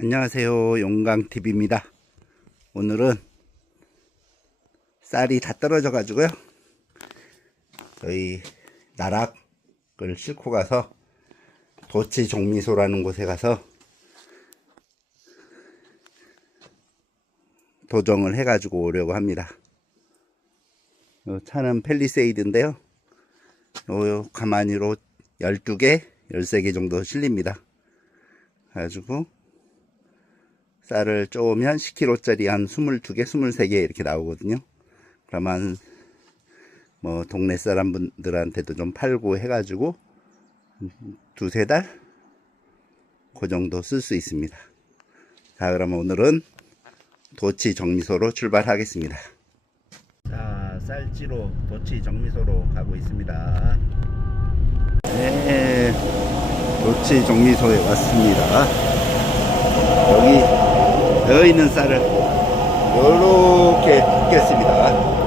안녕하세요. 용강TV입니다. 오늘은 쌀이 다 떨어져 가지고요. 저희 나락을 싣고 가서 도치 종미소라는 곳에 가서 도정을 해 가지고 오려고 합니다. 요 차는 펠리세이드인데요. 요 가마니로 12개, 13개 정도 실립니다. 가지고 쌀을 쪼으면 10kg짜리 한 22개, 23개 이렇게 나오거든요. 그러면 뭐 동네 사람분들한테도 좀 팔고 해가지고 두세 달? 그 정도 쓸 수 있습니다. 자, 그러면 오늘은 도치 정미소로 출발하겠습니다. 자, 쌀지로 도치 정미소로 가고 있습니다. 네, 도치 정미소에 왔습니다. 여기 되어 있는 쌀을 이렇게 붓겠습니다.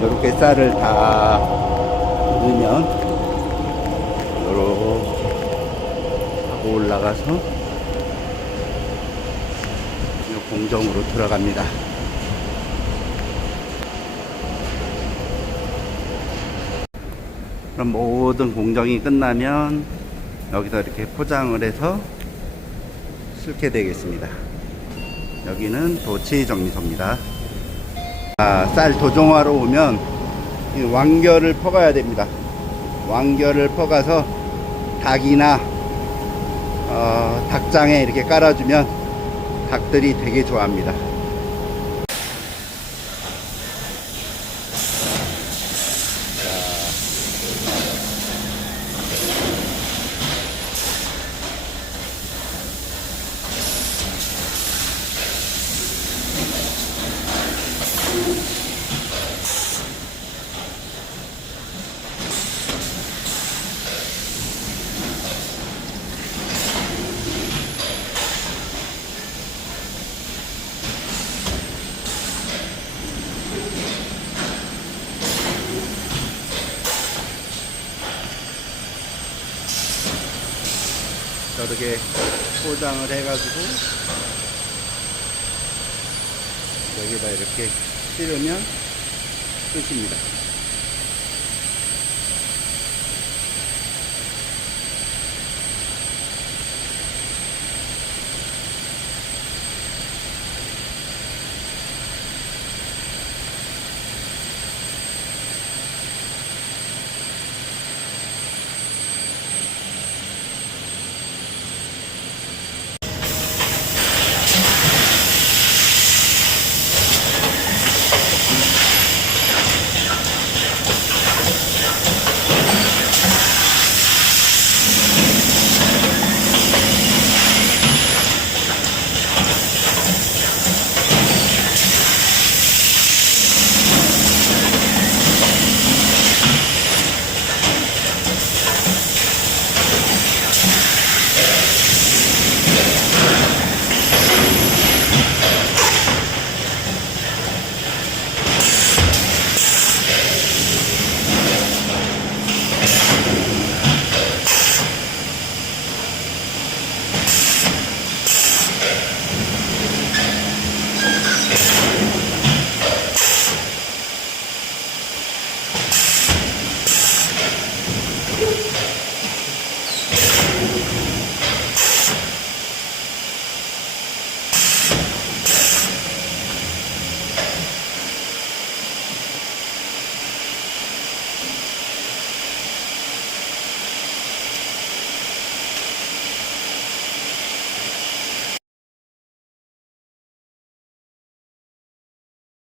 이렇게 쌀을 다 넣으면 하고 올라가서 이 공정으로 들어갑니다. 그럼 모든 공정이 끝나면 여기서 이렇게 포장을 해서 쓸게 되겠습니다. 여기는 도치 정미소입니다. 아, 쌀 도종화로 오면 이 왕결을 퍼가야 됩니다. 왕결을 퍼가서 닭이나 어, 닭장에 이렇게 깔아주면 닭들이 되게 좋아합니다. 저렇게 포장을 해가지고 여기다 이렇게 찌르면 끝입니다.